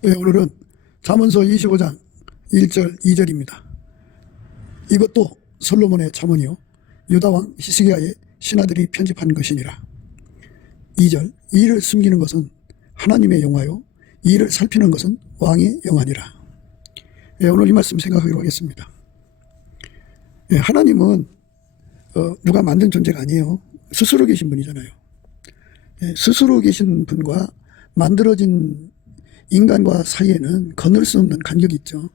네, 오늘은 잠언서 25장 1절 2절입니다. 이것도 솔로몬의 잠언이요 유다왕 히스기야의 신하들이 편집한 것이니라. 2절 이를 숨기는 것은 하나님의 영화요 이를 살피는 것은 왕의 영화니라. 네, 오늘 이 말씀 생각하기로 하겠습니다. 네, 하나님은 누가 만든 존재가 아니에요. 스스로 계신 분이잖아요. 네, 스스로 계신 분과 만들어진 인간과 사이에는 건널 수 없는 간격이 있죠.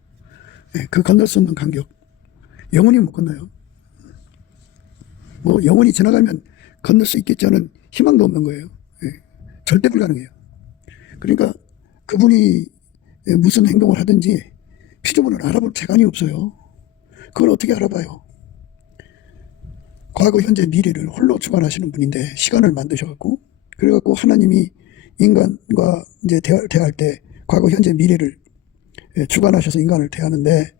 그 건널 수 없는 간격 영원히 못 건너요. 뭐 영원히 지나가면 건널 수 있겠지 하는 희망도 없는 거예요. 절대 불가능해요. 그러니까 그분이 무슨 행동을 하든지 피조물을 알아볼 재간이 없어요. 그걸 어떻게 알아봐요? 과거, 현재, 미래를 홀로 주관하시는 분인데 시간을 만드셔갖고 그래갖고 하나님이 인간과 이제 대할 때 과거, 현재, 미래를 주관하셔서 인간을 대하는데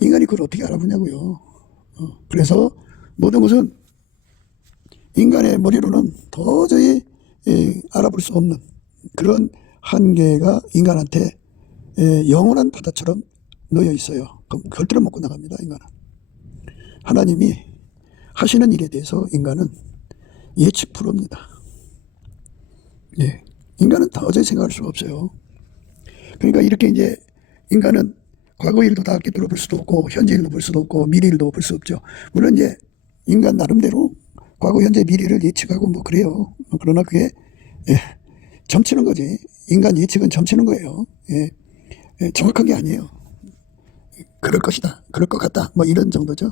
인간이 그걸 어떻게 알아보냐고요. 그래서 모든 것은 인간의 머리로는 도저히 알아볼 수 없는 그런 한계가 인간한테 영원한 바다처럼 놓여 있어요. 그럼 절대로 못 나갑니다. 인간은. 하나님이 하시는 일에 대해서 인간은 예측 불허입니다. 예. 인간은 도저히 생각할 수가 없어요. 그러니까 이렇게 이제 인간은 과거 일도 다 꿰뚫어 볼 수도 없고 현재 일도 볼 수도 없고 미래 일도 볼 수 없죠. 물론 이제 인간 나름대로 과거 현재 미래를 예측하고 뭐 그래요. 그러나 그게 점치는 거지. 인간 예측은 점치는 거예요. 정확한 게 아니에요. 그럴 것이다, 그럴 것 같다, 뭐 이런 정도죠.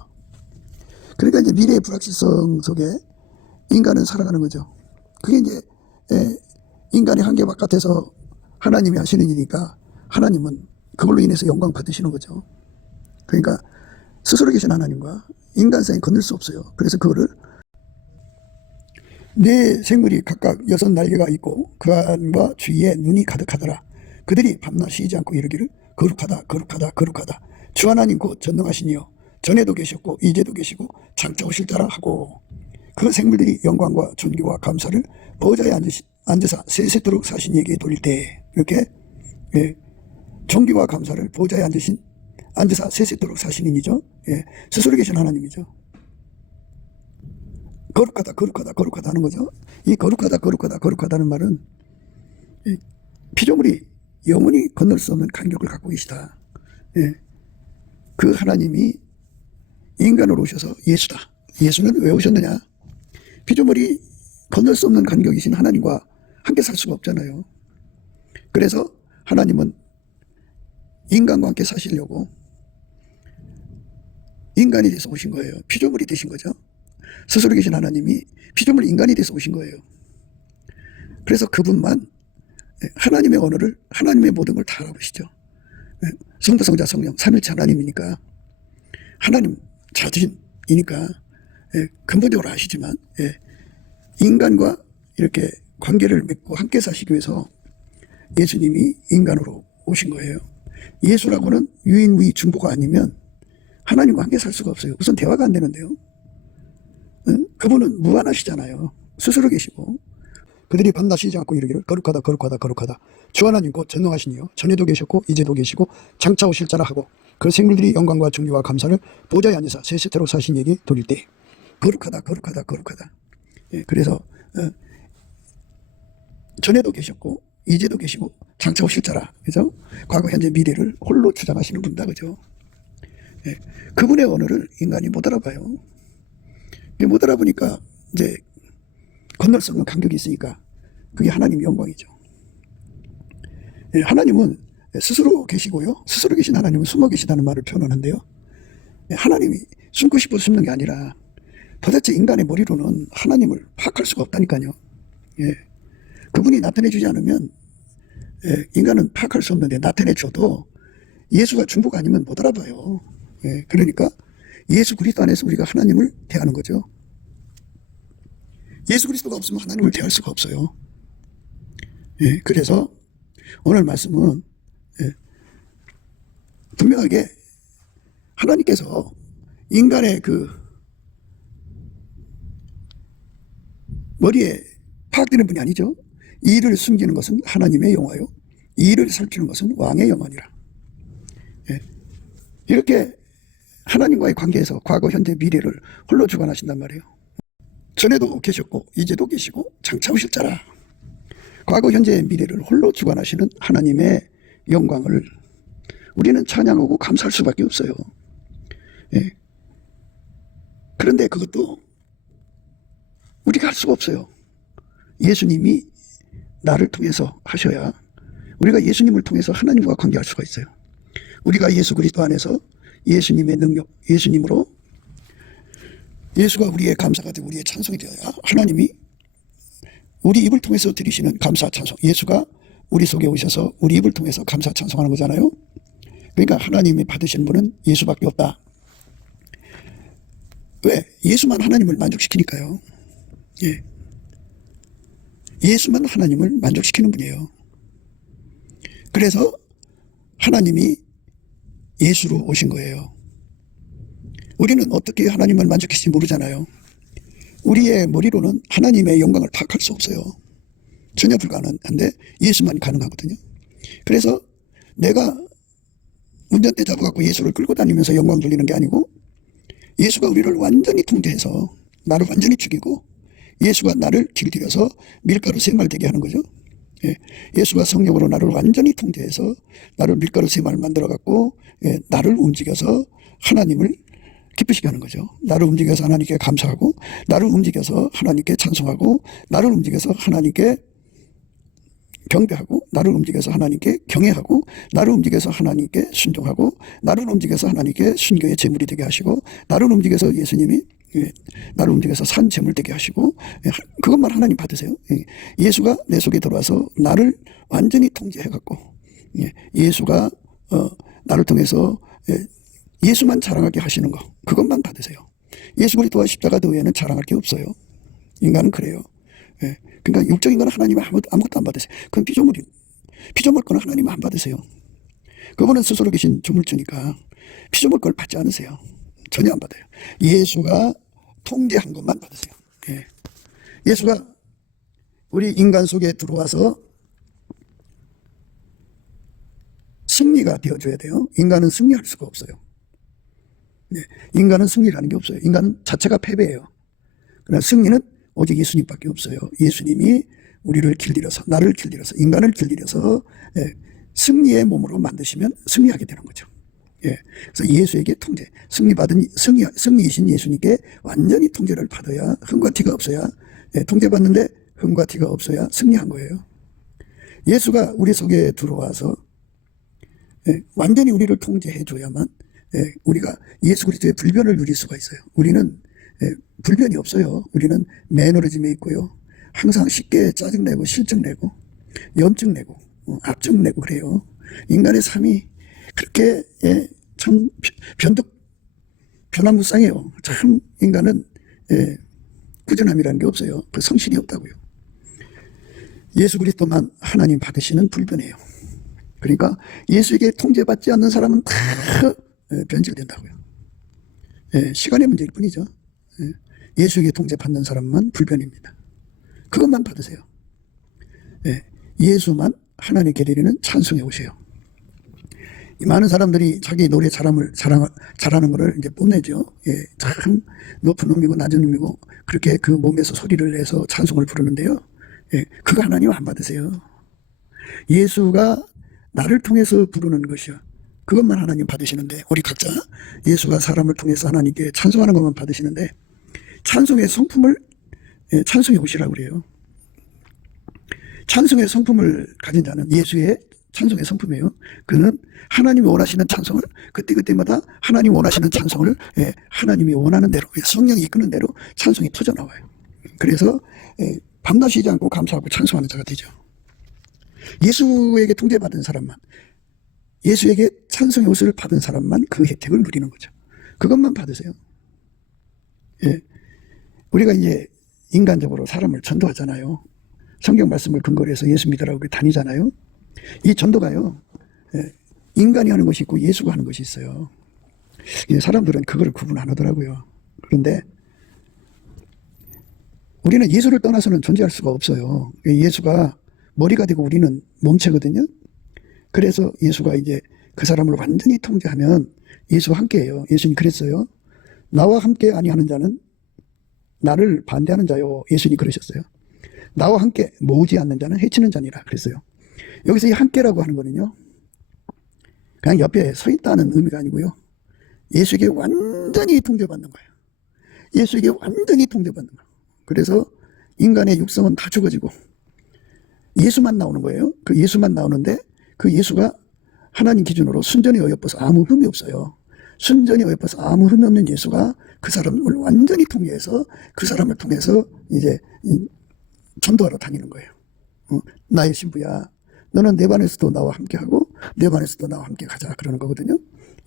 그러니까 이제 미래의 불확실성 속에 인간은 살아가는 거죠. 그게 이제 인간의 한계 바깥에서 하나님이 하시는 일이니까 하나님은 그걸로 인해서 영광 받으시는 거죠. 그러니까 스스로 계신 하나님과 인간 사이에 건널 수 없어요. 그래서 그거를 네 생물이 각각 6날개가 있고 그 안과 주위에 눈이 가득하더라. 그들이 밤낮 쉬지 않고 이르기를 거룩하다 거룩하다 거룩하다 주 하나님 곧 전능하시니요 전에도 계셨고 이제도 계시고 장차 오실 자라 하고 그 생물들이 영광과 존귀와 감사를 보좌에 앉으사 세세토록 사신 이에게 돌릴 때 이렇게 존귀와 감사를 보좌에 앉으사 세세토록 사신 이죠. 스스로 계신 하나님이죠. 거룩하다 거룩하다 거룩하다 하는 거죠. 이 거룩하다 거룩하다 거룩하다는 말은 피조물이 영원히 건널 수 없는 간격을 갖고 계시다. 그 하나님이 인간으로 오셔서 예수다. 예수는 왜 오셨느냐? 피조물이 건널 수 없는 간격이신 하나님과 함께 살 수가 없잖아요. 그래서 하나님은 인간과 함께 사시려고 인간이 돼서 오신 거예요. 피조물이 되신 거죠. 스스로 계신 하나님이 피조물 인간이 돼서 오신 거예요. 그래서 그분만 하나님의 언어를 하나님의 모든 걸 다 알아보시죠. 성부 성자 성령 삼일체 하나님이니까 하나님 자신이니까 근본적으로 아시지만 인간과 이렇게 관계를 맺고 함께 사시기 위해서 예수님이 인간으로 오신 거예요. 예수라고는 유인무이 중보가 아니면 하나님과 함께 살 수가 없어요. 우선 대화가 안 되는데요. 그분은 무한하시잖아요. 스스로 계시고 그들이 밤낮 쉬지 않고 이르기를 거룩하다 거룩하다 거룩하다 주 하나님 곧 전능하시니요 전에도 계셨고 이제도 계시고 장차 오실 자라 하고 그 생물들이 영광과 존귀와 감사를 보좌에 앉으사 세세토록 사신 이에게 돌릴 때 거룩하다 거룩하다 거룩하다. 그래서 전에도 계셨고 이제도 계시고 장차 오실 자라. 그죠? 과거 현재 미래를 홀로 주장하시는 분이다. 그죠? 그분의 언어를 인간이 못 알아봐요. 못 알아보니까 이제 건널 수 없는 간격이 있으니까 그게 하나님 영광이죠. 하나님은 스스로 계시고요. 스스로 계신 하나님은 숨어 계시다는 말을 표현하는데요. 하나님이 숨고 싶어서 숨는 게 아니라 도대체 인간의 머리로는 하나님을 파악할 수가 없다니까요. 그분이 나타내 주지 않으면 인간은 파악할 수 없는데 나타내 줘도 예수가 중보가 아니면 못 알아봐요. 그러니까 예수 그리스도 안에서 우리가 하나님을 대하는 거죠. 예수 그리스도가 없으면 하나님을 대할 수가 없어요. 그래서 오늘 말씀은 분명하게 하나님께서 인간의 그 머리에 파악되는 분이 아니죠. 이를 숨기는 것은 하나님의 영화요 이를 살피는 것은 왕의 영혼이라. 예. 이렇게 하나님과의 관계에서 과거, 현재, 미래를 홀로 주관하신단 말이에요. 전에도 계셨고 이제도 계시고 장차 오실 자라. 과거, 현재, 미래를 홀로 주관하시는 하나님의 영광을 우리는 찬양하고 감사할 수밖에 없어요. 예. 그런데 그것도 우리가 할 수가 없어요. 예수님이 나를 통해서 하셔야 우리가 예수님을 통해서 하나님과 관계할 수가 있어요. 우리가 예수 그리스도 안에서 예수님의 능력, 예수님으로 예수가 우리의 감사가 되고 우리의 찬송이 되어야 하나님이 우리 입을 통해서 드리시는 감사 찬송, 예수가 우리 속에 오셔서 우리 입을 통해서 감사 찬송하는 거잖아요. 그러니까 하나님이 받으시는 분은 예수밖에 없다. 왜? 예수만 하나님을 만족시키니까요. 예. 예수만 하나님을 만족시키는 분이에요. 그래서 하나님이 예수로 오신 거예요. 우리는 어떻게 하나님을 만족시킬지 모르잖아요. 우리의 머리로는 하나님의 영광을 파악할 수 없어요. 전혀 불가능한데 예수만 가능하거든요. 그래서 내가 운전대 잡아갖고 예수를 끌고 다니면서 영광 돌리는 게 아니고 예수가 우리를 완전히 통제해서 나를 완전히 죽이고 예수가 나를 길들여서 밀가루 새말 되게 하는 거죠. 예. 예수가 성령으로 나를 완전히 통제해서 나를 밀가루 새말 만들어갖고 나를 움직여서 하나님을 기쁘시게 하는 거죠. 나를 움직여서 하나님께 감사하고 나를 움직여서 하나님께 찬송하고 나를 움직여서 하나님께 경배하고 나를 움직여서 하나님께 경외하고 나를 움직여서 하나님께 순종하고 나를 움직여서 하나님께 순교의 제물이 되게 하시고 나를 움직여서 예수님이 나를 움직여서 산 제물 되게 하시고 그것만 하나님 받으세요. 예수가 내 속에 들어와서 나를 완전히 통제해갖고 예수가 나를 통해서 예수만 자랑하게 하시는 거 그것만 받으세요. 예수 그리스도와 십자가 외에는 자랑할 게 없어요. 인간은 그래요. 그러니까 육적 인간은 하나님 아무것도 안 받으세요. 그건 피조물 거는 하나님 안 받으세요. 그분은 스스로 계신 조물주니까 피조물 걸 받지 않으세요. 전혀 안 받아요. 예수가 통제한 것만 받으세요. 예수가 우리 인간 속에 들어와서 승리가 되어줘야 돼요. 인간은 승리할 수가 없어요. 인간은 승리라는 게 없어요. 인간 자체가 패배예요. 그러나 승리는 오직 예수님밖에 없어요. 예수님이 우리를 길들여서 나를 길들여서 인간을 길들여서 승리의 몸으로 만드시면 승리하게 되는 거죠. 그래서 예수에게 통제, 승리이신 예수님께 완전히 통제를 받아야 흠과 티가 없어야 통제받는데 흠과 티가 없어야 승리한 거예요. 예수가 우리 속에 들어와서 완전히 우리를 통제해 줘야만 우리가 예수 그리스도의 불변을 누릴 수가 있어요. 우리는 불변이 없어요. 우리는 매너리즘에 있고요. 항상 쉽게 짜증내고 실증내고 염증내고 압증내고 그래요. 인간의 삶이 그렇게 참 변화무쌍해요. 참 인간은 꾸준함이라는 게 없어요. 그 성실이 없다고요. 예수 그리스도만 하나님 받으시는 불변이에요. 그러니까 예수에게 통제받지 않는 사람은 다 변질된다고요. 시간의 문제일 뿐이죠. 예수에게 통제받는 사람만 불변입니다. 그것만 받으세요. 예수만 하나님께 드리는 찬송해 오세요. 많은 사람들이 자기 노래 잘하는 거를 이제 뽐내죠. 참 높은 음이고 낮은 음이고 그렇게 그 몸에서 소리를 내서 찬송을 부르는데요. 그거 하나님 안 받으세요. 예수가 나를 통해서 부르는 것이요. 그것만 하나님 받으시는데 우리 각자 예수가 사람을 통해서 하나님께 찬송하는 것만 받으시는데 찬송의 성품을 찬송해 오시라고 그래요. 찬송의 성품을 가진 자는 예수의 찬송의 성품이에요. 그는 하나님이 원하시는 찬송을 그때그때마다 하나님 원하시는 찬송을 하나님이 원하는 대로 성령이 이끄는 대로 찬송이 터져나와요. 그래서 밤낮 쉬지 않고 감사하고 찬송하는 자가 되죠. 예수에게 통제받은 사람만 예수에게 찬송의 옷을 받은 사람만 그 혜택을 누리는 거죠. 그것만 받으세요. 우리가 이제 인간적으로 사람을 전도하잖아요. 성경 말씀을 근거로 해서 예수 믿으라고 다니잖아요. 이 전도가요. 인간이 하는 것이 있고 예수가 하는 것이 있어요. 사람들은 그거를 구분 안 하더라고요. 그런데 우리는 예수를 떠나서는 존재할 수가 없어요. 예수가 머리가 되고 우리는 몸체거든요. 그래서 예수가 이제 그 사람을 완전히 통제하면 예수와 함께해요. 예수님 그랬어요. 나와 함께 아니하는 자는 나를 반대하는 자요. 예수님이 그러셨어요. 나와 함께 모으지 않는 자는 해치는 자니라 그랬어요. 여기서 이 함께라고 하는 거는요, 그냥 옆에 서 있다는 의미가 아니고요, 예수에게 완전히 통제받는 거예요. 예수에게 완전히 통제받는 거예요. 그래서 인간의 육성은 다 죽어지고 예수만 나오는 거예요. 그 예수만 나오는데 그 예수가 하나님 기준으로 순전히 어여뻐서 아무 흠이 없어요. 순전히 어여뻐서 아무 흠이 없는 예수가 그 사람을 완전히 통해서 그 사람을 통해서 이제 전도하러 다니는 거예요. 나의 신부야, 너는 내 반에서도 나와 함께하고 내 반에서도 나와 함께 가자 그러는 거거든요.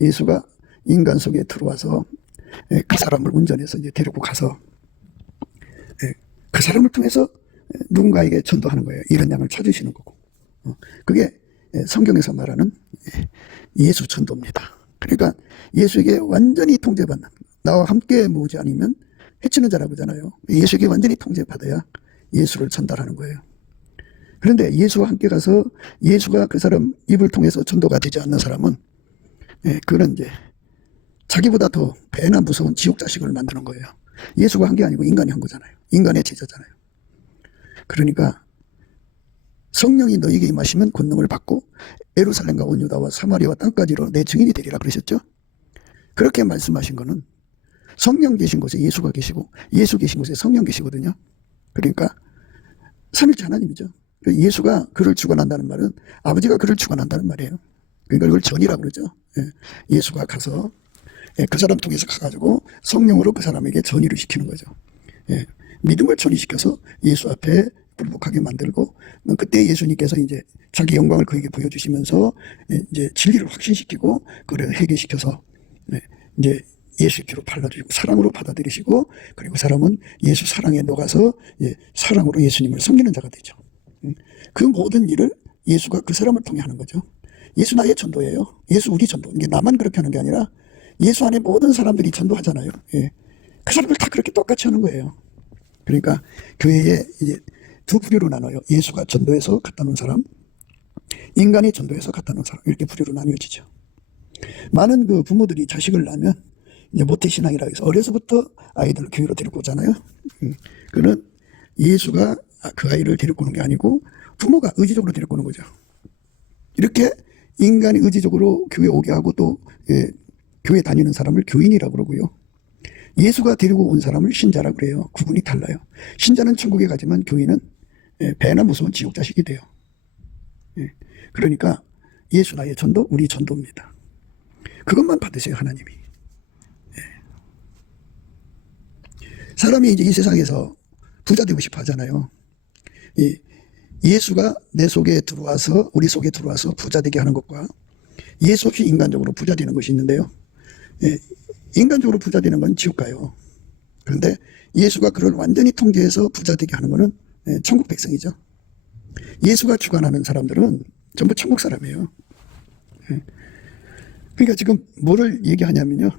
예수가 인간 속에 들어와서 그 사람을 운전해서 이제 데리고 가서 그 사람을 통해서 누군가에게 전도하는 거예요. 이런 양을 찾으시는 거고. 그게 성경에서 말하는 예수 전도입니다. 그러니까 예수에게 완전히 통제받는, 나와 함께 모으지 않으면 해치는 자라고 하잖아요. 예수에게 완전히 통제받아야 예수를 전달하는 거예요. 그런데 예수와 함께 가서 예수가 그 사람 입을 통해서 전도가 되지 않는 사람은 그는 이제 자기보다 더 배나 무서운 지옥 자식을 만드는 거예요. 예수가 한 게 아니고 인간이 한 거잖아요. 인간의 제자잖아요. 그러니까 성령이 너희에게 임하시면 권능을 받고 예루살렘과 온 유다와 사마리아와 땅까지로 내 증인이 되리라 그러셨죠. 그렇게 말씀하신 거는 성령 계신 곳에 예수가 계시고 예수 계신 곳에 성령 계시거든요. 그러니까 삼일체 하나님이죠. 예수가 그를 주관한다는 말은 아버지가 그를 주관한다는 말이에요. 그러니까 그걸 전이라고 그러죠. 예수가 가서 그 사람 통해서 가가지고 성령으로 그 사람에게 전이를 시키는 거죠. 믿음을 전이시켜서 예수 앞에 굴복하게 만들고, 그때 예수님께서 이제 자기 영광을 그에게 보여주시면서 이제 진리를 확신시키고 그를 회개시켜서 이제 예수의 피로 발라주시고 사랑으로 받아들이시고, 그리고 사람은 예수 사랑에 녹아서 사랑으로 예수님을 섬기는 자가 되죠. 그 모든 일을 예수가 그 사람을 통해 하는 거죠. 예수 나의 전도예요. 예수 우리 전도. 이게 나만 그렇게 하는 게 아니라 예수 안에 모든 사람들이 전도하잖아요. 그 사람들 다 그렇게 똑같이 하는 거예요. 그러니까 교회에 이제 두 부류로 나눠요. 예수가 전도해서 갖다 놓은 사람, 인간이 전도해서 갖다 놓은 사람, 이렇게 부류로 나뉘어지죠. 많은 그 부모들이 자식을 낳으면 이제 모태신앙이라 해서 어려서부터 아이들을 교회로 데리고 오잖아요. 그는 예수가 그 아이를 데리고 오는 게 아니고 부모가 의지적으로 데리고 오는 거죠. 이렇게 인간이 의지적으로 교회 오게 하고 또 교회 다니는 사람을 교인이라고 그러고요. 예수가 데리고 온 사람을 신자라고 그래요. 구분이 달라요. 신자는 천국에 가지만 교인은 배나 무서운 지옥 자식이 돼요. 그러니까 예수 나의 전도, 우리 전도입니다. 그것만 받으세요, 하나님이. 사람이 이제 이 세상에서 부자 되고 싶어 하잖아요. 예수가 내 속에 들어와서, 우리 속에 들어와서 부자 되게 하는 것과 예수 없이 인간적으로 부자 되는 것이 있는데요. 인간적으로 부자 되는 건 지옥 가요. 그런데 예수가 그를 완전히 통제해서 부자 되게 하는 것은 천국 백성이죠. 예수가 주관하는 사람들은 전부 천국 사람이에요. 그러니까 지금 뭐를 얘기하냐면요,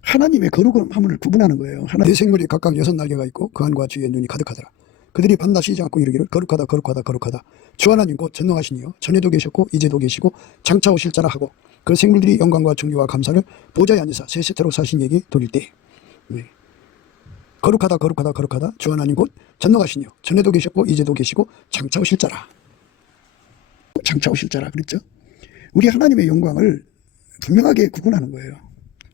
하나님의 거룩함을 구분하는 거예요. 내 생물이 각각 6날개가 있고 그 안과 주의 눈이 가득하더라. 그들이 밤낮 쉬지 않고 이르기를 거룩하다 거룩하다 거룩하다, 주 하나님 곧 전능하시니요 전에도 계셨고 이제도 계시고 장차 오실 자라 하고, 그 생물들이 영광과 존귀와 감사를 보좌에 앉으사 세세태로 사신 얘기 돌릴 때 거룩하다 거룩하다 거룩하다, 주 하나님 곧 전능하시니요 전에도 계셨고 이제도 계시고 장차 오실 자라. 장차 오실 자라 그랬죠. 우리 하나님의 영광을 분명하게 구분하는 거예요.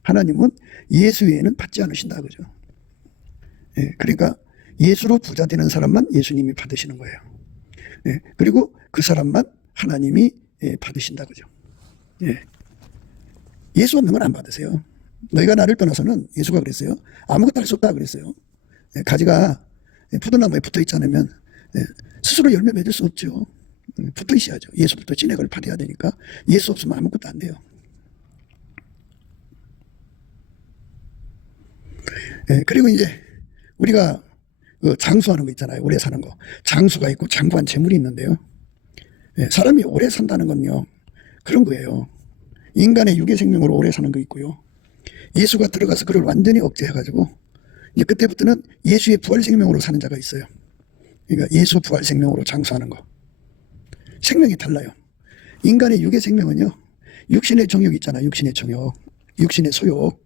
하나님은 예수 외에는 받지 않으신다 그죠. 그러니까 예수로 부자 되는 사람만 예수님이 받으시는 거예요. 그리고 그 사람만 하나님이 받으신다 그죠. 예수 없는 건 안 받으세요. 너희가 나를 떠나서는, 예수가 그랬어요, 아무것도 할 수 없다 그랬어요. 가지가 포도나무에 붙어 있지 않으면 스스로 열매 맺을 수 없죠. 붙어 있어야죠. 예수부터 진액을 받아야 되니까 예수 없으면 아무것도 안 돼요. 그리고 이제 우리가 장수하는 거 있잖아요. 오래 사는 거. 장수가 있고 장부한 재물이 있는데요. 사람이 오래 산다는 건요, 그런 거예요. 인간의 육의 생명으로 오래 사는 거 있고요. 예수가 들어가서 그걸 완전히 억제해가지고 이제 그때부터는 예수의 부활 생명으로 사는 자가 있어요. 그러니까 예수 부활 생명으로 장수하는 거. 생명이 달라요. 인간의 육의 생명은요, 육신의 정욕 있잖아. 육신의 정욕, 육신의 소욕,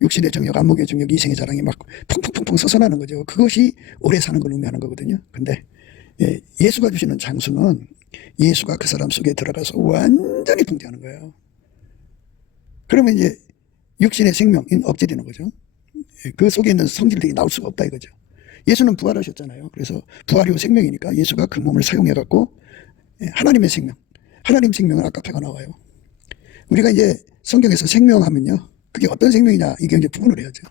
육신의 정욕, 안목의 정욕, 이생의 자랑이 막 펑펑펑펑 솟아나는 거죠. 그것이 오래 사는 걸 의미하는 거거든요. 근데 예수가 주시는 장수는 예수가 그 사람 속에 들어가서 완전히 통제하는 거예요. 그러면 이제 육신의 생명인 억제되는 거죠. 그 속에 있는 성질들이 나올 수가 없다 이거죠. 예수는 부활하셨잖아요. 그래서 부활이 후 생명이니까 예수가 그 몸을 사용해갖고 하나님의 생명, 하나님 생명은 아까페가 나와요. 우리가 이제 성경에서 생명하면요, 그게 어떤 생명이냐, 이게 이제 구분을 해야죠.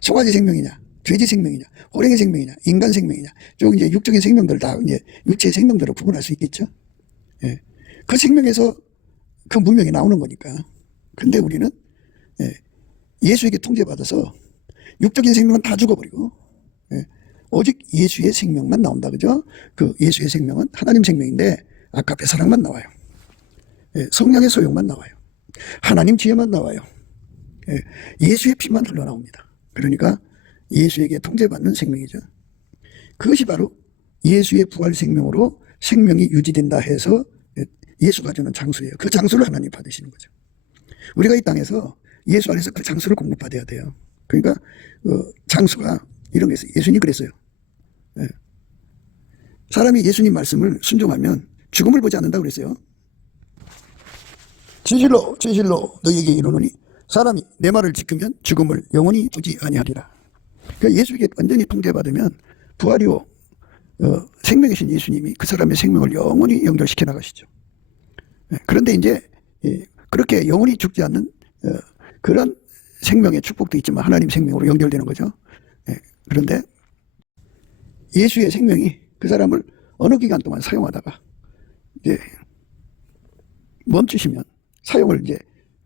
송아지 생명이냐, 돼지 생명이냐, 호랭이 생명이냐, 인간 생명이냐, 쭉 이제 육적인 생명들 다 이제 육체의 생명들을 구분할 수 있겠죠. 예. 그 생명에서 그 문명이 나오는 거니까. 근데 우리는 예수에게 통제받아서 육적인 생명은 다 죽어버리고, 오직 예수의 생명만 나온다, 그죠? 그 예수의 생명은 하나님 생명인데 아까페 사랑만 나와요. 성령의 소용만 나와요. 하나님 지혜만 나와요. 예수의 피만 흘러나옵니다. 그러니까 예수에게 통제받는 생명이죠. 그것이 바로 예수의 부활 생명으로 생명이 유지된다 해서 예수가 주는 장수예요. 그 장수를 하나님 받으시는 거죠. 우리가 이 땅에서 예수 안에서 그 장수를 공급받아야 돼요. 그러니까 장수가 이런 게 있어요. 예수님이 그랬어요. 사람이 예수님 말씀을 순종하면 죽음을 보지 않는다고 그랬어요. 진실로 진실로 너희에게 이르노니 사람이 내 말을 지키면 죽음을 영원히 보지 아니하리라. 그러니까 예수에게 완전히 통제받으면 부활이 후 생명이신 예수님이 그 사람의 생명을 영원히 연결시켜 나가시죠. 그런데 이제 그렇게 영원히 죽지 않는 그런 생명의 축복도 있지만 하나님 생명으로 연결되는 거죠. 그런데 예수의 생명이 그 사람을 어느 기간 동안 사용하다가 이제 멈추시면, 사용을 이제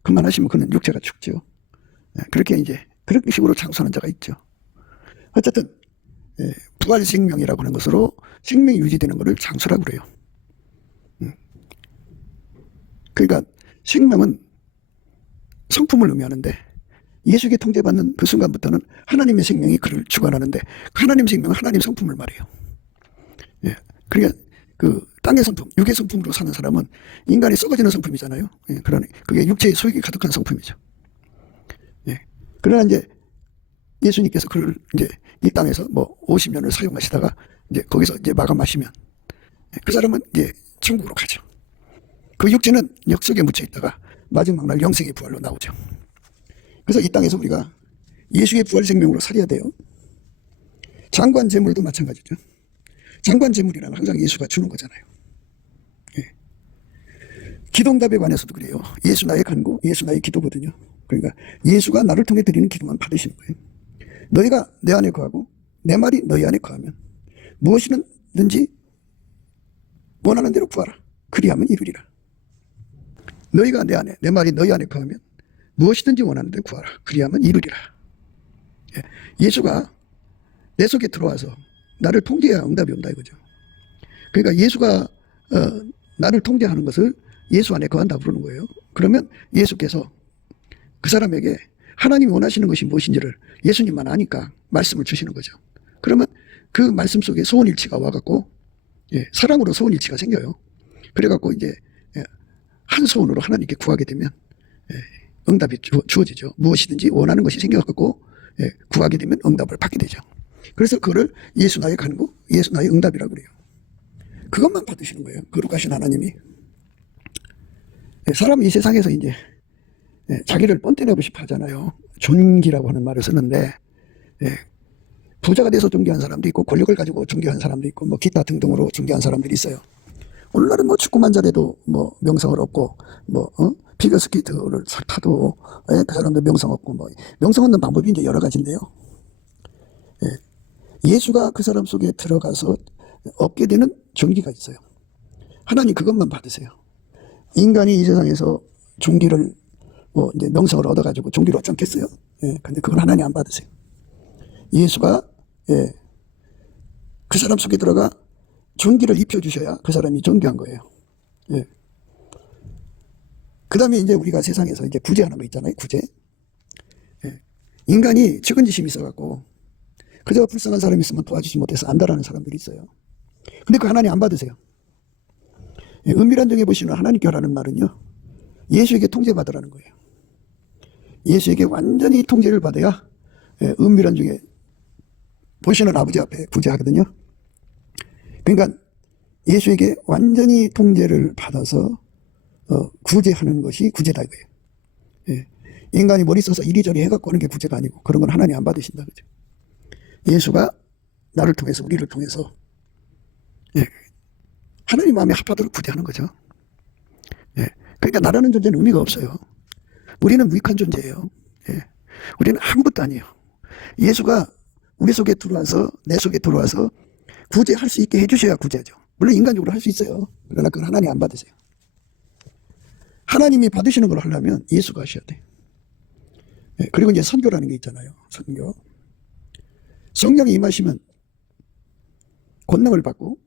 그만하시면 그는 육체가 죽죠. 그렇게 이제 그런 식으로 장수하는 자가 있죠. 어쨌든 부활 생명이라고 하는 것으로 생명이 유지되는 것을 장수라고 그래요. 그러니까 생명은 성품을 의미하는데 예수에게 통제받는 그 순간부터는 하나님의 생명이 그를 주관하는데 하나님 생명은 하나님 성품을 말해요. 그러니까 그 땅의 성품, 육의 성품으로 사는 사람은 인간이 썩어지는 성품이잖아요. 그러니 그게 육체의 소욕이 가득한 성품이죠. 그러나 이제 예수님께서 그를 이제 이 땅에서 뭐 50년을 사용하시다가 이제 거기서 이제 마감하시면 그 사람은 이제 천국으로 가죠. 그 육체는 역속에 묻혀 있다가 마지막 날 영생의 부활로 나오죠. 그래서 이 땅에서 우리가 예수의 부활 생명으로 살아야 돼요. 장관 재물도 마찬가지죠. 장관 재물이란 항상 예수가 주는 거잖아요. 기도응답에 관해서도 그래요. 예수 나의 간구, 예수 나의 기도거든요. 그러니까 예수가 나를 통해 드리는 기도만 받으시는 거예요. 너희가 내 안에 거하고 내 말이 너희 안에 거하면 무엇이든지 원하는 대로 구하라. 그리하면 이루리라. 너희가 내 안에, 내 말이 너희 안에 거하면 무엇이든지 원하는 대로 구하라. 그리하면 이루리라. 예수가 내 속에 들어와서 나를 통제해야 응답이 온다 이거죠. 그러니까 예수가 나를 통제하는 것을 예수 안에 거한다 부르는 거예요. 그러면 예수께서 그 사람에게 하나님이 원하시는 것이 무엇인지를 예수님만 아니까 말씀을 주시는 거죠. 그러면 그 말씀 속에 소원일치가 와갖고 사랑으로 소원일치가 생겨요. 그래갖고 이제 한 소원으로 하나님께 구하게 되면 응답이 주어지죠. 무엇이든지 원하는 것이 생겨갖고 구하게 되면 응답을 받게 되죠. 그래서 그거를 예수 나의 간구, 예수 나의 응답이라고 그래요. 그것만 받으시는 거예요. 거룩하신 하나님이. 사람이 이 세상에서 이제 자기를 뻔때내고 싶어 하잖아요. 존귀라고 하는 말을 쓰는데 부자가 돼서 존귀한 사람도 있고 권력을 가지고 존귀한 사람도 있고 뭐 기타 등등으로 존귀한 사람들이 있어요. 오늘날은 뭐 축구만 잘해도 뭐 명성을 얻고 뭐 피겨스케이트를 타도 그 사람도 명성 얻고 뭐 명성 얻는 방법이 이제 여러 가지인데요. 예수가 그 사람 속에 들어가서 얻게 되는 존귀가 있어요. 하나님 그것만 받으세요. 인간이 이 세상에서 존귀를 뭐 이제 명성을 얻어가지고 존귀를 얻지 않겠어요? 근데 그걸 하나님 안 받으세요. 예수가 그 사람 속에 들어가 존귀를 입혀주셔야 그 사람이 존귀한 거예요. 그 다음에 이제 우리가 세상에서 이제 구제하는 거 있잖아요. 구제. 인간이 측은지심이 있어갖고 그저 불쌍한 사람이 있으면 도와주지 못해서 안다라는 사람들이 있어요. 근데 그 하나님 안 받으세요. 은밀한 중에 보시는 하나님께 하라는 말은요, 예수에게 통제받으라는 거예요. 예수에게 완전히 통제를 받아야 은밀한 중에 보시는 아버지 앞에 구제하거든요. 그러니까 예수에게 완전히 통제를 받아서 구제하는 것이 구제다 이거예요. 예. 인간이 머리 써서 이리저리 해갖고 하는 게 구제가 아니고, 그런 건 하나님 안 받으신다 그죠. 예수가 나를 통해서, 우리를 통해서 하나님 마음에 합하도록 구제하는 거죠. 그러니까 나라는 존재는 의미가 없어요. 우리는 무익한 존재예요. 우리는 아무것도 아니에요. 예수가 우리 속에 들어와서, 내 속에 들어와서 구제할 수 있게 해주셔야 구제하죠. 물론 인간적으로 할 수 있어요. 그러나 그건 하나님 안 받으세요. 하나님이 받으시는 걸 하려면 예수가 하셔야 돼요. 그리고 이제 선교라는 게 있잖아요. 선교. 성령이 임하시면 권능을 받고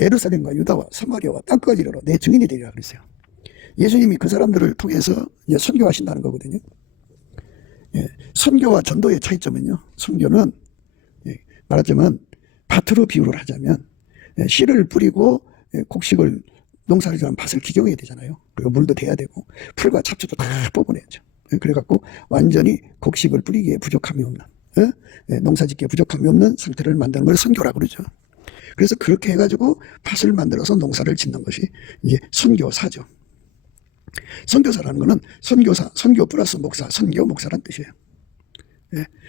예루살렘과 유다와 사마리아와 땅끝까지 이르러 내 증인이 되리라 그랬어요. 예수님이 그 사람들을 통해서 이제 선교하신다는 거거든요. 선교와 전도의 차이점은요, 선교는 말하자면 밭으로 비유를 하자면 씨를 뿌리고 곡식을, 농사를 지는 밭을 기경해야 되잖아요. 그리고 물도 대야 되고 풀과 잡초도 다 뽑아내야죠. 그래갖고 완전히 곡식을 뿌리기에 부족함이 없는, 농사 짓기에 부족함이 없는 상태를 만드는 걸 선교라고 그러죠. 그래서 그렇게 해가지고 밭을 만들어서 농사를 짓는 것이 이제 선교사죠. 선교사라는 거는 선교사, 선교 플러스 목사, 선교 목사란 뜻이에요.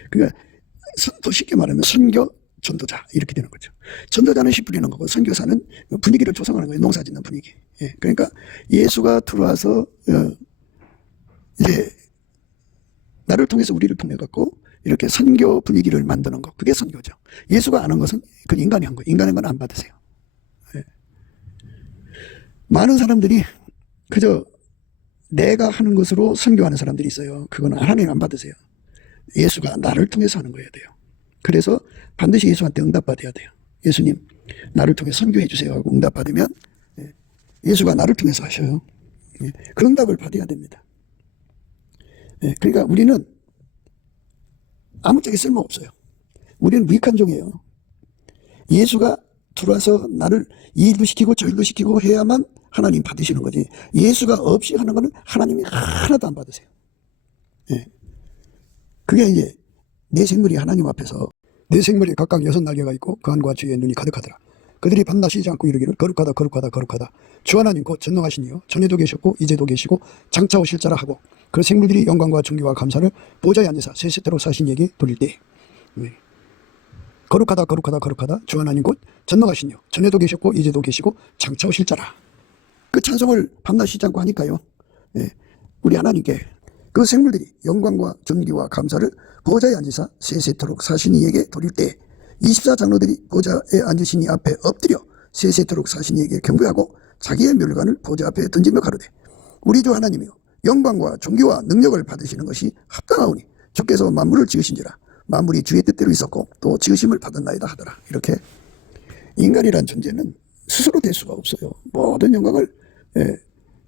그러니까 더 쉽게 말하면 선교 전도자 이렇게 되는 거죠. 전도자는 씨 뿌리는 거고, 선교사는 분위기를 조성하는 거예요. 농사 짓는 분위기. 그러니까 예수가 들어와서 이제 나를 통해서 우리를 통해 갖고 이렇게 선교 분위기를 만드는 거, 그게 선교죠. 예수가 안 한 것은 그건 인간이 한 거예요. 인간의 건 안 받으세요. 많은 사람들이 그저 내가 하는 것으로 선교하는 사람들이 있어요. 그건 하나님 안 받으세요. 예수가 나를 통해서 하는 거여야 돼요. 그래서 반드시 예수한테 응답받아야 돼요. 예수님, 나를 통해 선교해 주세요 하고 응답받으면 예수가 나를 통해서 하셔요. 그 응답을 받아야 됩니다. 그러니까 우리는 아무짝에 쓸모없어요. 우리는 무익한 종이에요. 예수가 들어와서 나를 이 일도 시키고 저 일도 시키고 해야만 하나님 받으시는 거지, 예수가 없이 하는 거는 하나님이 하나도 안 받으세요. 그게 이제 내 생물이 하나님 앞에서, 내 생물이 각각 6날개가 있고 그 안과 주의 눈이 가득하더라. 그들이 밤낮 쉬지 않고 이르기를 거룩하다 거룩하다 거룩하다 주 하나님 곧 전능하시니요 전에도 계셨고 이제도 계시고 장차 오실 자라 하고, 그 생물들이 영광과 존귀와 감사를 보좌에 앉으사 세세토록 사신 얘기 돌릴 때 거룩하다 거룩하다 거룩하다 주 하나님 곧 전능하시니요 전에도 계셨고 이제도 계시고 장차 오실 자라. 그 찬송을 밤낮 쉬지 않고 하니까요, 우리 하나님께 그 생물들이 영광과 존귀와 감사를 보좌에 앉으사 세세토록 사신 이에게 돌릴 때 24장로들이 보좌에 앉으신 이 앞에 엎드려 세세토록 사신 이에게 경배하고 자기의 멸관을 보좌 앞에 던지며 가로되, 우리 주 하나님이여 영광과 존귀와 능력을 받으시는 것이 합당하오니 주께서 만물을 지으신지라 만물이 주의 뜻대로 있었고 또 지으심을 받았나이다 하더라. 이렇게 인간이란 존재는 스스로 될 수가 없어요. 모든 영광을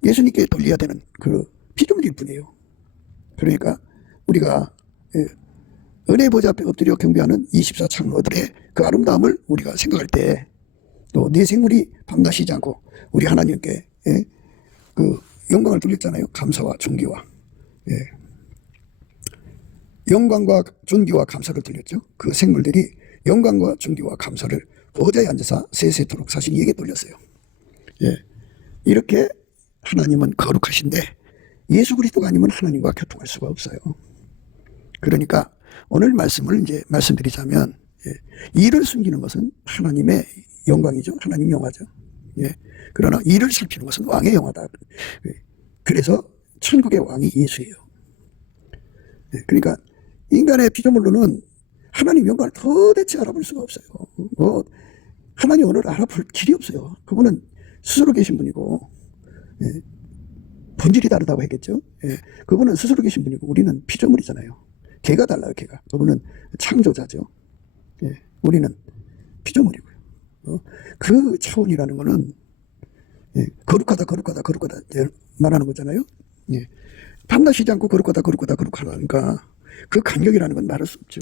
예수님께 돌려야 되는 그 피조물일 뿐이에요. 그러니까 우리가 은혜 보좌 앞에 엎드려 경배하는 24장로들의 그 아름다움을 우리가 생각할 때, 또 내 생물이 밤낮 쉬지 않고 우리 하나님께 그 영광을 돌렸잖아요. 감사와 존귀와 영광과 존귀와 감사를 돌렸죠. 그 생물들이 영광과 존귀와 감사를 보좌에 앉아서 세세토록 사신 이에게 돌렸어요. 이렇게 하나님은 거룩하신데 예수 그리스도가 아니면 하나님과 교통할 수가 없어요. 그러니까 오늘 말씀을 이제 말씀드리자면, 일을 숨기는 것은 하나님의 영광이죠. 하나님 영화죠. 그러나 일을 살피는 것은 왕의 영화다. 그래서 천국의 왕이 예수예요. 그러니까 인간의 피조물로는 하나님 영광을 도대체 알아볼 수가 없어요. 하나님 오늘 알아볼 길이 없어요. 그분은 스스로 계신 분이고, 본질이 다르다고 했겠죠. 그분은 스스로 계신 분이고 우리는 피조물이잖아요. 개가 달라요. 개가. 그분은 창조자죠. 우리는 피조물이고요. 그 차원이라는 거는 거룩하다 거룩하다 거룩하다 말하는 거잖아요. 밤낮 쉬지 않고 거룩하다 거룩하다 거룩하다니까 그 간격이라는 건 말할 수 없죠.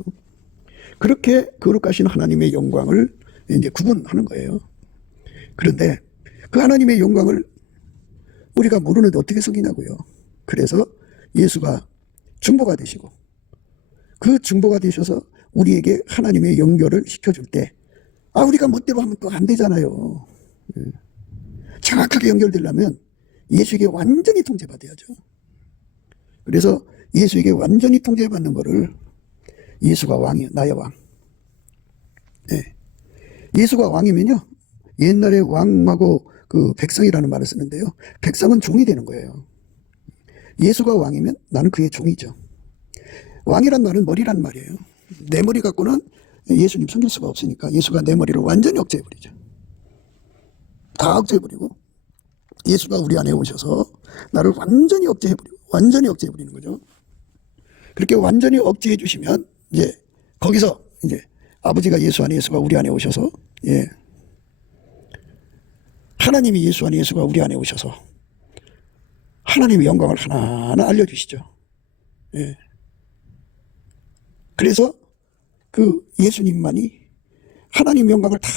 그렇게 거룩하신 하나님의 영광을 이제 구분하는 거예요. 그런데 그 하나님의 영광을 우리가 모르는데 어떻게 섬기냐고요. 그래서 예수가 중보가 되시고 그 중보가 되셔서 우리에게 하나님의 연결을 시켜줄 때 우리가 멋대로 하면 또 안 되잖아요. 정확하게 연결되려면 예수에게 완전히 통제받아야죠. 그래서 예수에게 완전히 통제받는 거를 예수가 왕이요, 나의 왕. 예수가 왕이면요, 옛날에 왕하고 그 백성이라는 말을 쓰는데요, 백성은 종이 되는 거예요. 예수가 왕이면 나는 그의 종이죠. 왕이란 말은 머리란 말이에요. 내 머리 갖고는 예수님 섬길 수가 없으니까 예수가 내 머리를 완전히 억제해버리죠. 다 억제해버리고 예수가 우리 안에 오셔서 나를 완전히 억제해버리는 거죠. 그렇게 완전히 억제해 주시면 이제 거기서 이제 아버지가 예수 안에, 예수가 우리 안에 오셔서, 하나님이 예수 안에, 예수가 우리 안에 오셔서 하나님의 영광을 하나하나 알려주시죠. 그래서 그 예수님만이 하나님 영광을 다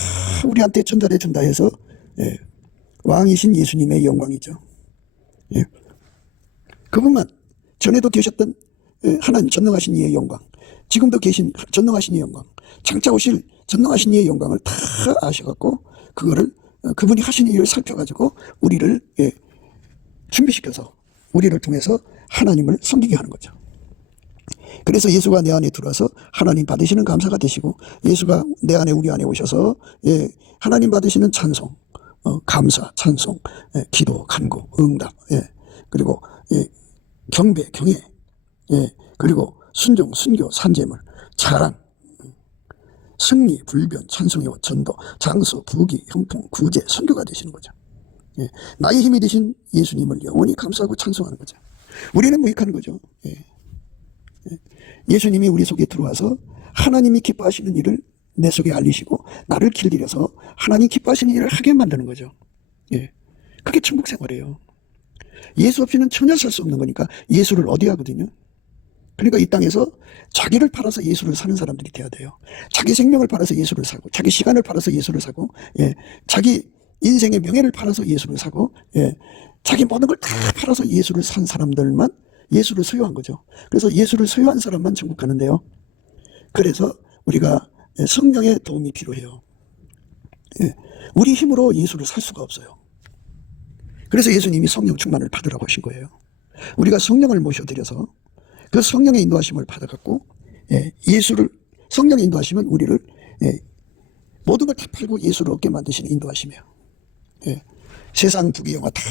우리한테 전달해 준다 해서 왕이신 예수님의 영광이죠. 그분만, 전에도 계셨던 하나님 전능하신 이의 영광, 지금도 계신 전능하신 이의 영광, 장차 오실 전능하신 이의 영광을 다 아셔갖고 그거를 그분이 하신 일을 살펴가지고 우리를 준비시켜서 우리를 통해서 하나님을 섬기게 하는 거죠. 그래서 예수가 내 안에 들어와서 하나님 받으시는 감사가 되시고, 예수가 내 안에, 우리 안에 오셔서 하나님 받으시는 찬송, 감사, 찬송, 기도, 간구, 응답, 그리고 경배, 경애, 그리고 순종, 순교, 산재물, 자랑, 승리, 불변, 찬송의 전도, 장수, 부귀, 형통, 구제, 순교가 되시는 거죠. 나의 힘이 되신 예수님을 영원히 감사하고 찬송하는 거죠. 우리는 무익한 거죠. 예수님이 우리 속에 들어와서 하나님이 기뻐하시는 일을 내 속에 알리시고 나를 길들여서 하나님 기뻐하시는 일을 하게 만드는 거죠. 그게 천국 생활이에요. 예수 없이는 전혀 살 수 없는 거니까 예수를 어디 하거든요. 그러니까 이 땅에서 자기를 팔아서 예수를 사는 사람들이 돼야 돼요. 자기 생명을 팔아서 예수를 사고, 자기 시간을 팔아서 예수를 사고, 자기 인생의 명예를 팔아서 예수를 사고, 자기 모든 걸 다 팔아서 예수를 산 사람들만 예수를 소유한 거죠. 그래서 예수를 소유한 사람만 천국 가는데요. 그래서 우리가 성령의 도움이 필요해요. 우리 힘으로 예수를 살 수가 없어요. 그래서 예수님이 성령 충만을 받으라고 하신 거예요. 우리가 성령을 모셔드려서 그 성령의 인도하심을 받아갖고 예수를, 성령의 인도하심은 우리를 모든 걸 다 팔고 예수를 얻게 만드시는 인도하심이에요. 세상 부귀 영화 다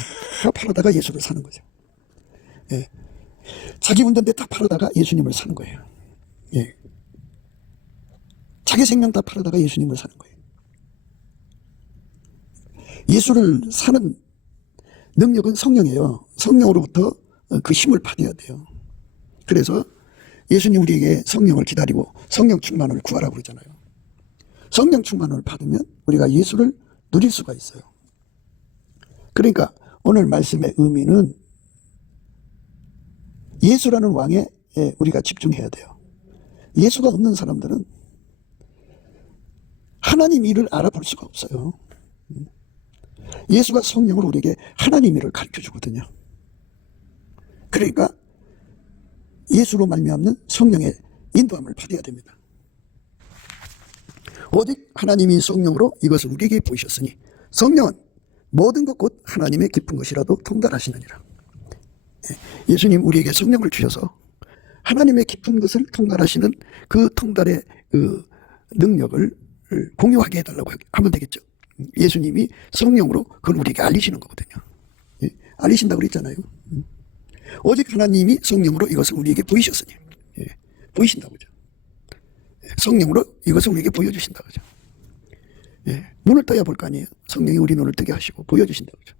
팔아다가 예수를 사는 거죠. 자기 운전대 다 팔아다가 예수님을 사는 거예요. 자기 생명 다 팔아다가 예수님을 사는 거예요. 예수를 사는 능력은 성령이에요. 성령으로부터 그 힘을 받아야 돼요. 그래서 예수님 우리에게 성령을 기다리고 성령 충만을 구하라고 그러잖아요. 성령 충만을 받으면 우리가 예수를 누릴 수가 있어요. 그러니까 오늘 말씀의 의미는 예수라는 왕에 우리가 집중해야 돼요. 예수가 없는 사람들은 하나님 일을 알아볼 수가 없어요. 예수가 성령으로 우리에게 하나님 일을 가르쳐 주거든요. 그러니까 예수로 말미암는 성령의 인도함을 받아야 됩니다. 오직 하나님이 성령으로 이것을 우리에게 보이셨으니 성령은 모든 것 곧 하나님의 깊은 것이라도 통달하시느니라. 예수님 우리에게 성령을 주셔서 하나님의 깊은 것을 통달하시는 그 통달의 그 능력을 공유하게 해달라고 하면 되겠죠. 예수님이 성령으로 그걸 우리에게 알리시는 거거든요. 알리신다고 그랬잖아요. 오직 하나님이 성령으로 이것을 우리에게 보이셨으니, 보이신다고 그죠. 성령으로 이것을 우리에게 보여주신다고 그죠. 눈을 떠야 볼 거 아니에요. 성령이 우리 눈을 뜨게 하시고 보여주신다고 그죠.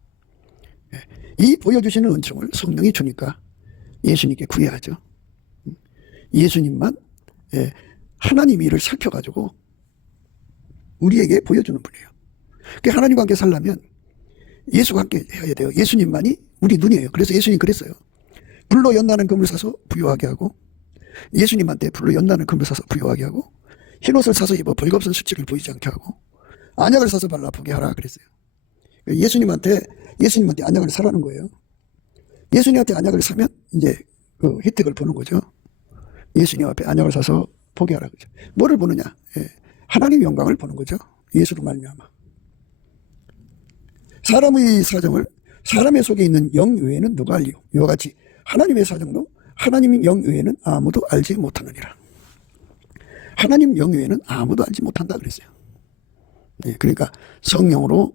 이 보여주시는 은총을 성령이 주니까 예수님께 구해야 하죠. 예수님만 하나님 일을 살펴가지고 우리에게 보여주는 분이에요. 그러니까 하나님과 함께 살려면 예수와 함께 해야 돼요. 예수님만이 우리 눈이에요. 그래서 예수님 그랬어요. 불로 연나는 금을 사서 부유하게 하고, 예수님한테 불로 연나는 금을 사서 부유하게 하고, 흰옷을 사서 입어 벌겁선 수치를 보이지 않게 하고, 안약을 사서 발라 보게 하라 그랬어요. 예수님한테 안약을 사라는 거예요. 예수님한테 안약을 사면 이제 그 혜택을 보는 거죠. 예수님 앞에 안약을 사서 보게 하라 그죠. 뭐를 보느냐? 하나님의 영광을 보는 거죠. 예수로 말미암아. 사람의 사정을 사람의 속에 있는 영 외에는 누가 알리요? 이와 같이 하나님의 사정도 하나님 영 외에는 아무도 알지 못하느니라. 하나님 영 외에는 아무도 알지 못한다 그랬어요. 그러니까 성령으로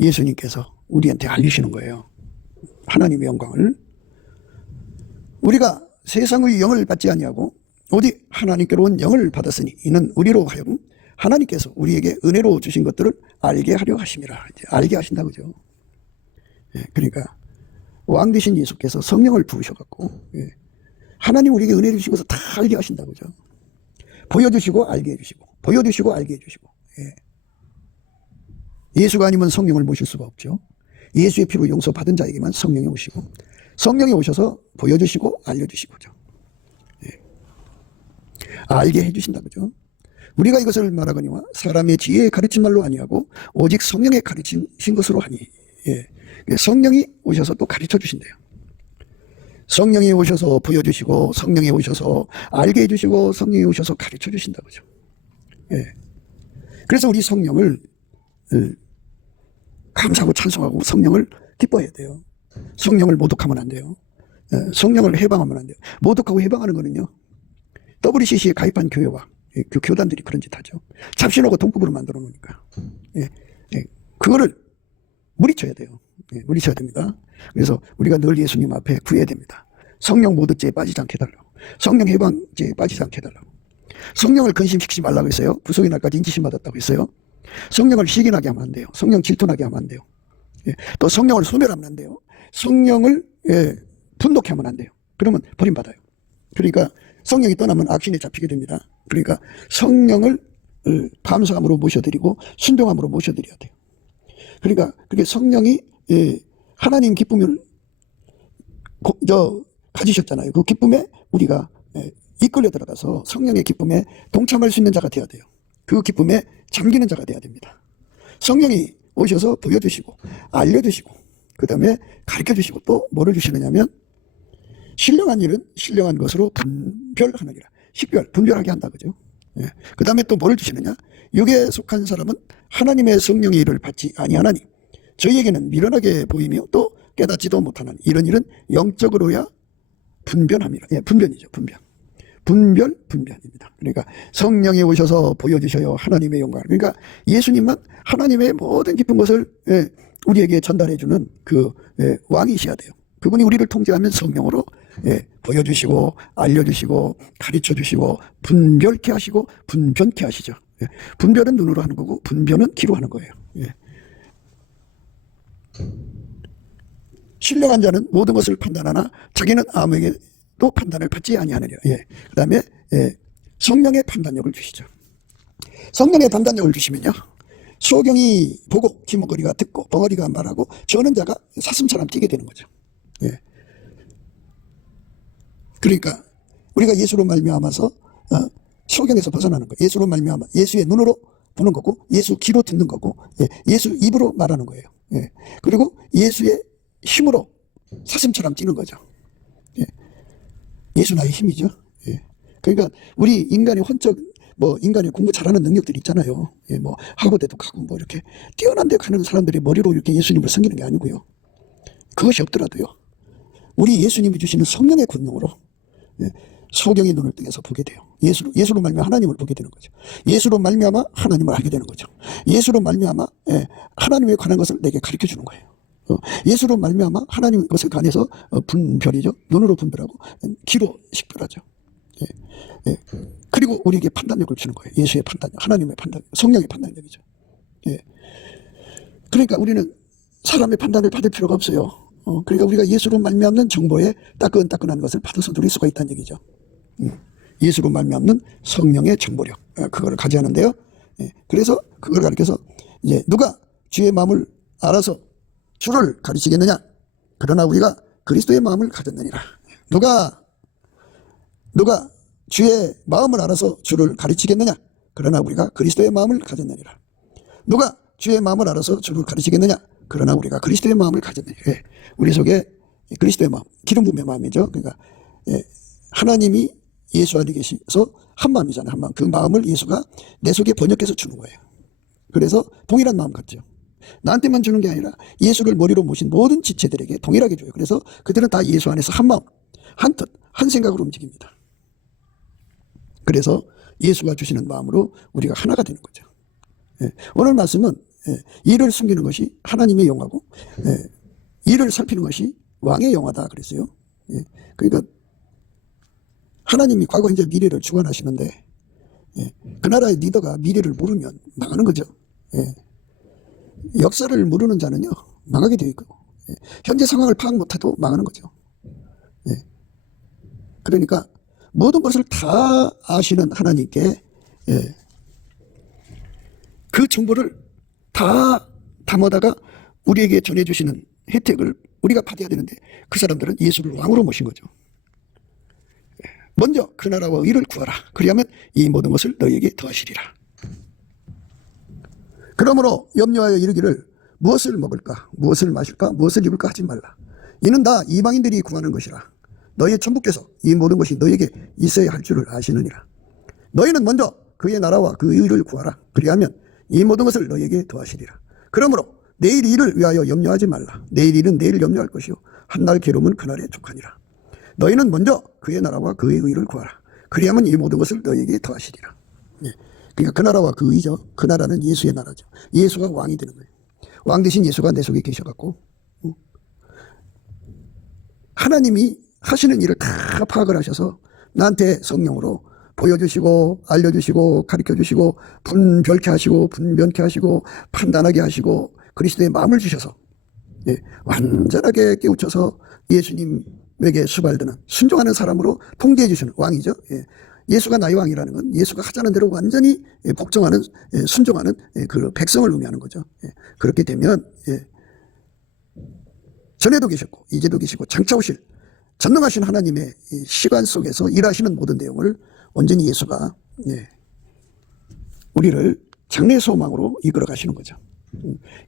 예수님께서 우리한테 알리시는 거예요. 하나님의 영광을. 우리가 세상의 영을 받지 아니하고 오직 하나님께로 온 영을 받았으니 이는 우리로 하여금 하나님께서 우리에게 은혜로 주신 것들을 알게 하려 하심이라. 이제 알게 하신다 그죠. 그러니까 왕 되신 예수께서 성령을 부으셔갖고 하나님 우리에게 은혜 주신 것을 다 알게 하신다 그죠. 보여주시고 알게 해주시고 보여주시고 알게 해주시고. 예수가 아니면 성령을 모실 수가 없죠. 예수의 피로 용서받은 자에게만 성령이 오시고 성령이 오셔서 보여주시고 알려주시고죠. 알게 해주신다 그죠. 우리가 이것을 말하거니와 사람의 지혜에 가르친 말로 아니하고 오직 성령의 가르치신 것으로 하니. 성령이 오셔서 또 가르쳐 주신대요. 성령이 오셔서 보여주시고 성령이 오셔서 알게 해주시고 성령이 오셔서 가르쳐 주신다 그죠. 그래서 우리 성령을 감사하고 찬송하고 성령을 기뻐해야 돼요. 성령을 모독하면 안 돼요. 성령을 해방하면 안 돼요. 모독하고 해방하는 거는요, WCC에 가입한 교회와 그 교단들이 그런 짓 하죠. 잡신하고 동급으로 만들어 놓으니까. 그거를 물리쳐야 돼요. 물리쳐야 됩니다. 그래서 우리가 늘 예수님 앞에 구해야 됩니다. 성령 모독죄에 빠지지 않게 해달라고. 성령 해방죄에 빠지지 않게 해달라고. 성령을 근심시키지 말라고 했어요. 구속의 날까지 인지심 받았다고 했어요. 성령을 시기나게 하면 안 돼요. 성령 질투나게 하면 안 돼요. 또 성령을 소멸하면 안 돼요. 성령을 분노케 하면 안 돼요. 그러면 버림받아요. 그러니까 성령이 떠나면 악신에 잡히게 됩니다. 그러니까 성령을 감사함으로 모셔드리고 순종함으로 모셔드려야 돼요. 그러니까 그게 성령이 하나님 기쁨을 가지셨잖아요. 그 기쁨에 우리가 이끌려 들어가서 성령의 기쁨에 동참할 수 있는 자가 되어야 돼요. 그 기쁨에 잠기는 자가 되어야 됩니다. 성령이 오셔서 보여주시고 알려주시고 그 다음에 가르쳐주시고 또 뭐를 주시느냐면 신령한 일은 신령한 것으로 분별하느니라. 식별, 분별하게 한다 그죠. 그 다음에 또 뭐를 주시느냐. 육에 속한 사람은 하나님의 성령의 일을 받지 아니하나니 저희에게는 미련하게 보이며 또 깨닫지도 못하나니 이런 일은 영적으로야 분별함이라. 분별이죠. 분별입니다. 그러니까 성령이 오셔서 보여주셔요. 하나님의 영광. 그러니까 예수님만 하나님의 모든 깊은 것을 우리에게 전달해주는 그 왕이셔야 돼요. 그분이 우리를 통제하면 성령으로 보여주시고 알려주시고 가르쳐주시고 분별케 하시고 분변케 하시죠. 분별은 눈으로 하는 거고 분변은 귀로 하는 거예요. 신령한 자는 모든 것을 판단하나 자기는 아무에게도 판단을 받지 아니하느니라. 그 다음에 성령의 판단력을 주시죠. 성령의 판단력을 주시면요, 소경이 보고 기머거리가 듣고 벙어리가 말하고 저는 자가 사슴처럼 뛰게 되는 거죠. 그러니까 우리가 예수로 말미암아서 소경에서 벗어나는 거예요. 예수로 말미암아 예수의 눈으로 보는 거고 예수 귀로 듣는 거고 예수 입으로 말하는 거예요. 그리고 예수의 힘으로 사슴처럼 뛰는 거죠. 예수 나의 힘이죠. 그러니까 우리 인간의 혼적 인간이 공부 잘하는 능력들이 있잖아요. 뭐 하버드도 가고 뭐 이렇게 뛰어난 데 가는 사람들이 머리로 이렇게 예수님을 섬기는 게 아니고요. 그것이 없더라도요, 우리 예수님이 주시는 성령의 권능으로 소경의 눈을 뜨게서 보게 돼요. 예수로 말미암아 하나님을 보게 되는 거죠. 예수로 말미암아 하나님을 알게 되는 거죠. 예수로 말미암아 하나님에 관한 것을 내게 가르쳐 주는 거예요. 예수로 말미암아 하나님 것에 관해서 분별이죠. 눈으로 분별하고 귀로 식별하죠. 그리고 우리에게 판단력을 주는 거예요. 예수의 판단력, 하나님의 판단력, 성령의 판단력이죠. 그러니까 우리는 사람의 판단을 받을 필요가 없어요. 그러니까 우리가 예수로 말미암는 정보에 따끈따끈한 것을 받아서 누릴 수가 있다는 얘기죠. 예수로 말미암는 성령의 정보력, 그거를 가져야하는데요. 그래서 그걸 가르쳐서 이제 누가 주의 마음을 알아서 주를 가르치겠느냐? 그러나 우리가 그리스도의 마음을 가졌느니라. 누가 주의 마음을 알아서 주를 가르치겠느냐? 그러나 우리가 그리스도의 마음을 가졌느니라. 누가 주의 마음을 알아서 주를 가르치겠느냐? 그러나 우리가 그리스도의 마음을 가졌네. 예. 우리 속에 그리스도의 마음, 기름 부음의 마음이죠. 그러니까 하나님이 예수 안에 계셔서 한 마음이잖아요. 한 마음. 그 마음을 예수가 내 속에 번역해서 주는 거예요. 그래서 동일한 마음 같죠. 나한테만 주는 게 아니라 예수를 머리로 모신 모든 지체들에게 동일하게 줘요. 그래서 그들은 다 예수 안에서 한 마음, 한 뜻, 한 생각으로 움직입니다. 그래서 예수가 주시는 마음으로 우리가 하나가 되는 거죠. 오늘 말씀은 일을 숨기는 것이 하나님의 영화고 일을 살피는 것이 왕의 영화다 그랬어요. 그러니까 하나님이 과거, 현재, 미래를 주관하시는데 그 나라의 리더가 미래를 모르면 망하는 거죠. 역사를 모르는 자는요 망하게 되어 있고 현재 상황을 파악 못해도 망하는 거죠. 그러니까 모든 것을 다 아시는 하나님께 그 정보를 다 담아다가 우리에게 전해주시는 혜택을 우리가 받아야 되는데 그 사람들은 예수를 왕으로 모신 거죠. 먼저 그 나라와 의를 구하라. 그리하면 이 모든 것을 너희에게 더하시리라. 그러므로 염려하여 이르기를 무엇을 먹을까, 무엇을 마실까, 무엇을 입을까 하지 말라. 이는 다 이방인들이 구하는 것이라. 너희의 천부께서 이 모든 것이 너희에게 있어야 할 줄을 아시느니라. 너희는 먼저 그의 나라와 그 의를 구하라. 그리하면 이 모든 것을 너희에게 더하시리라. 그러므로 내일 일을 위하여 염려하지 말라. 내일 일은 내일 염려할 것이요 한날 괴로움은 그날에 족하니라. 너희는 먼저 그의 나라와 그의 의를 구하라. 그리하면 이 모든 것을 너희에게 더하시리라. 그러니까 그 나라와 그 의죠. 그 나라는 예수의 나라죠. 예수가 왕이 되는 거예요. 왕 대신 예수가 내 속에 계셔갖고 하나님이 하시는 일을 다 파악을 하셔서 나한테 성령으로 보여주시고 알려주시고 가르쳐주시고 분별케 하시고 분변케 하시고 판단하게 하시고 그리스도의 마음을 주셔서 완전하게 깨우쳐서 예수님에게 수발드는 순종하는 사람으로 통제해 주시는 왕이죠. 예수가 나의 왕이라는 건 예수가 하자는 대로 완전히 복종하는 순종하는 그 백성을 의미하는 거죠. 그렇게 되면 전에도 계셨고 이제도 계시고 장차 오실 전능하신 하나님의 시간 속에서 일하시는 모든 내용을 온전히 예수가 우리를 장래 소망으로 이끌어 가시는 거죠.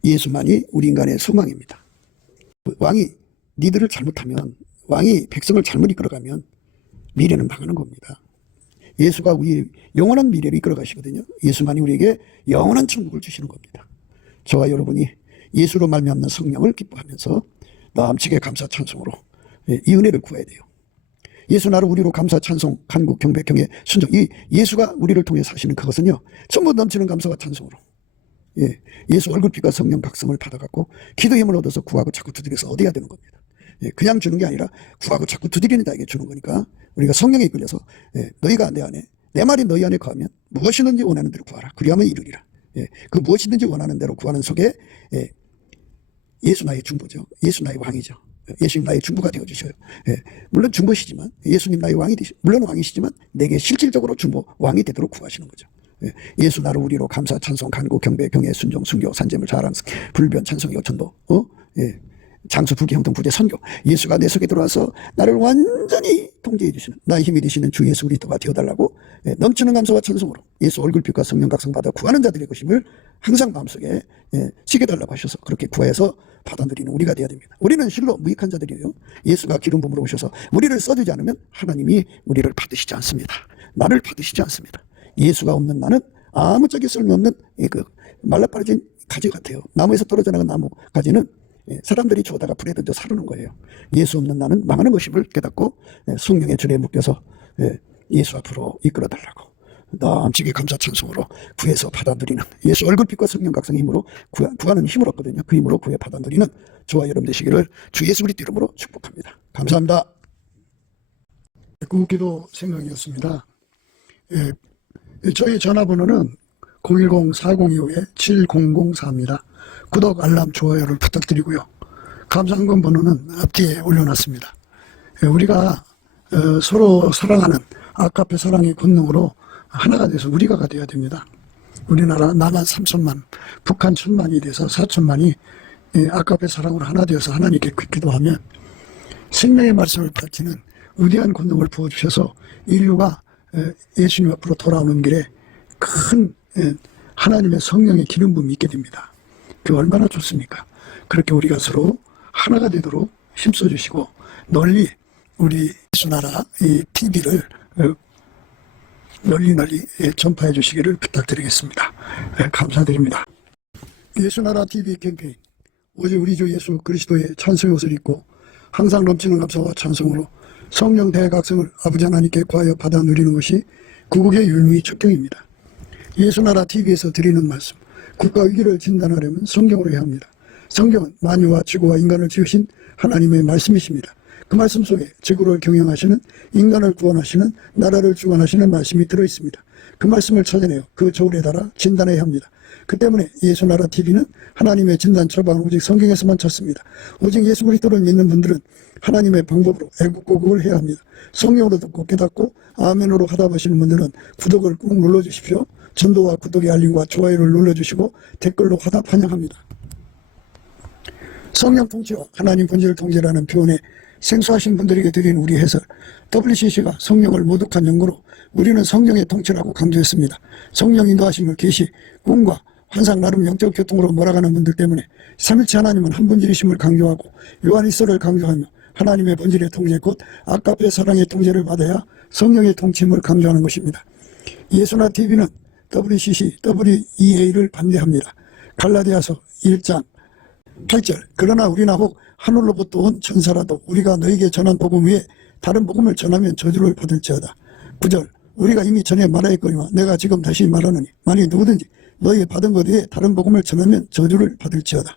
예수만이 우리 인간의 소망입니다. 왕이 니들을 잘못하면 왕이 백성을 잘못 이끌어가면 미래는 망하는 겁니다. 예수가 우리 영원한 미래를 이끌어 가시거든요. 예수만이 우리에게 영원한 천국을 주시는 겁니다. 저와 여러분이 예수로 말미암는 성령을 기뻐하면서 넘치게 감사 찬송으로 이 은혜를 구해야 돼요. 예수 나를 우리로 감사 찬송 간구 경배 경외 순종 이 예수가 우리를 통해 사시는 그것은요 전부 넘치는 감사와 찬송으로 예수 얼굴빛과 성령 각성을 받아갖고 기도의 힘을 얻어서 구하고 자꾸 두드려서 얻어야 되는 겁니다. 그냥 주는 게 아니라 구하고 자꾸 두드리는 자에게 주는 거니까 우리가 성령에 이끌려서 너희가 내 안에 내 말이 너희 안에 거하면 무엇이든지 원하는 대로 구하라. 그리하면 이루리라. 그 무엇이든지 원하는 대로 구하는 속에 예수 나의 중보죠. 예수 나의 왕이죠. 예수님 나의 중보가 되어주셔요. 물론 중보시지만 예수님 나의 왕이 되시 물론 왕이시지만 내게 실질적으로 중보 왕이 되도록 구하시는 거죠. 예수 나를 우리로 감사 찬송 간구 경배 경외 순종 순교 산재물 자랑 불변 찬송 요천도 장수 부귀 형통 부재 선교 예수가 내 속에 들어와서 나를 완전히 통제해 주시는 나의 힘이 되시는 주 예수 그리스도가 되어달라고 넘치는 감사와 찬송으로 예수 얼굴빛과 성령 각성 받아 구하는 자들의 것임을 항상 마음속에 새겨달라고 하셔서 그렇게 구해서 받아들이는 우리가 되어야 됩니다. 우리는 실로 무익한 자들이에요. 예수가 기름 부음으로 오셔서 우리를 써주지 않으면 하나님이 우리를 받으시지 않습니다. 나를 받으시지 않습니다. 예수가 없는 나는 아무짝에 쓸모없는 그 말라빠진 가지 같아요. 나무에서 떨어져 나간 나무 가지는 사람들이 주워다가 불에 던져 사르는 거예요. 예수 없는 나는 망하는 것임을 깨닫고 성령의 줄에 묶여서 예수 앞으로 이끌어달라고 넘치게 감사 찬송으로 구해서 받아들이는 예수 얼굴빛과 성령 각성의 힘으로 구하는 힘을 얻거든요. 그 힘으로 구해 받아들이는 저와 여러분 되시기를 주 예수 그리스도 이름으로 축복합니다. 감사합니다. 구기도 생각이었습니다. 저희 전화번호는 010-4025-7004입니다. 구독, 알람, 좋아요를 부탁드리고요. 감사한건 번호는 앞뒤에 올려놨습니다. 우리가 서로 사랑하는 아까페 사랑의 권능으로 하나가 돼서 우리가 되어야 됩니다. 우리나라 남한 3천만, 북한 1,000만이 돼서 4천만이 아까페 사랑으로 하나 되어서 하나님께 기도하면 생명의 말씀을 바치는 위대한 권능을 부어주셔서 인류가 예수님 앞으로 돌아오는 길에 큰 하나님의 성령의 기름 부음이 있게 됩니다. 그 얼마나 좋습니까? 그렇게 우리가 서로 하나가 되도록 힘써주시고 널리 우리 예수나라 이 TV를 널리 전파해 주시기를 부탁드리겠습니다. 감사드립니다. 예수나라 TV 캠페인 오직 우리 주 예수 그리스도의 찬송의 옷을 입고 항상 넘치는 감사와 찬송으로 성령 대각성을 아버지 하나님께 구하여 받아 누리는 것이 구국의 율무의 척경입니다. 예수나라 TV에서 드리는 말씀, 국가 위기를 진단하려면 성경으로 해야 합니다. 성경은 만유와 지구와 인간을 지으신 하나님의 말씀이십니다. 그 말씀 속에 지구를 경영하시는, 인간을 구원하시는, 나라를 주관하시는 말씀이 들어있습니다. 그 말씀을 찾아내어 그 저울에 달아 진단해야 합니다. 그 때문에 예수나라 TV는 하나님의 진단 처방을 오직 성경에서만 찾습니다. 오직 예수 그리스도를 믿는 분들은 하나님의 방법으로 애국고국을 해야 합니다. 성령으로 듣고 깨닫고 아멘으로 하답하시는 분들은 구독을 꾹 눌러주십시오. 전도와 구독의 알림과 좋아요를 눌러주시고 댓글로 화답 환영합니다. 성령 통치와 하나님 본질 통제라는 표현에 생소하신 분들에게 드리는 우리 해설, WCC가 성령을 모독한 연구로 우리는 성령의 통치라고 강조했습니다. 성령 인도하심을 계시, 꿈과 환상 나름 영적 교통으로 몰아가는 분들 때문에 삼일체 하나님은 한 분질이심을 강조하고 요한일서를 강조하며 하나님의 본질의 통제 곧 아까페 사랑의 통제를 받아야 성령의 통치임을 강조하는 것입니다. 예수나 TV는 WCC, WEA를 반대합니다. 갈라디아서 1장 8절 그러나 우리나 혹 하늘로부터 온 천사라도 우리가 너에게 전한 복음 외에 다른 복음을 전하면 저주를 받을지어다. 9절 우리가 이미 전에 말하였거니와 내가 지금 다시 말하노니 만일 누구든지 너에게 받은 것 외에 다른 복음을 전하면 저주를 받을지어다.